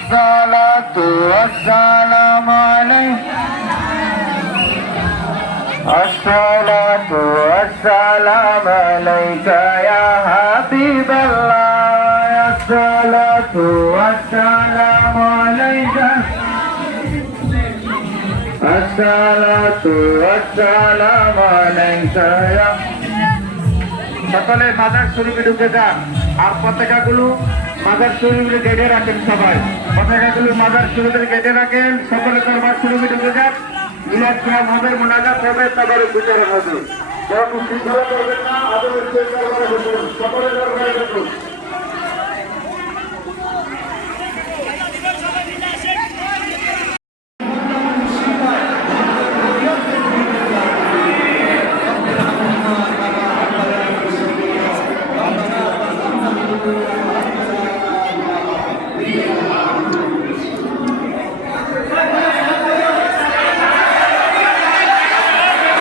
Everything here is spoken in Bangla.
الصلاة والسلام عليك الصلاة والسلام عليك يا حبيب الله الصلاة والسلام عليك الصلاة والسلام عليك يا সকলে মাদার শরীফে ঢুকে যান আর পতাকাগুলো মাদার শরীফের গেটে রাখেন সবাই। পতাকাগুলো মাদার শরীফের গেটে রাখেন। সকলে করবার শরীফের বোঝান ইলেকশন হবে মোনাজাত হবে তাদের বিচার হবে। না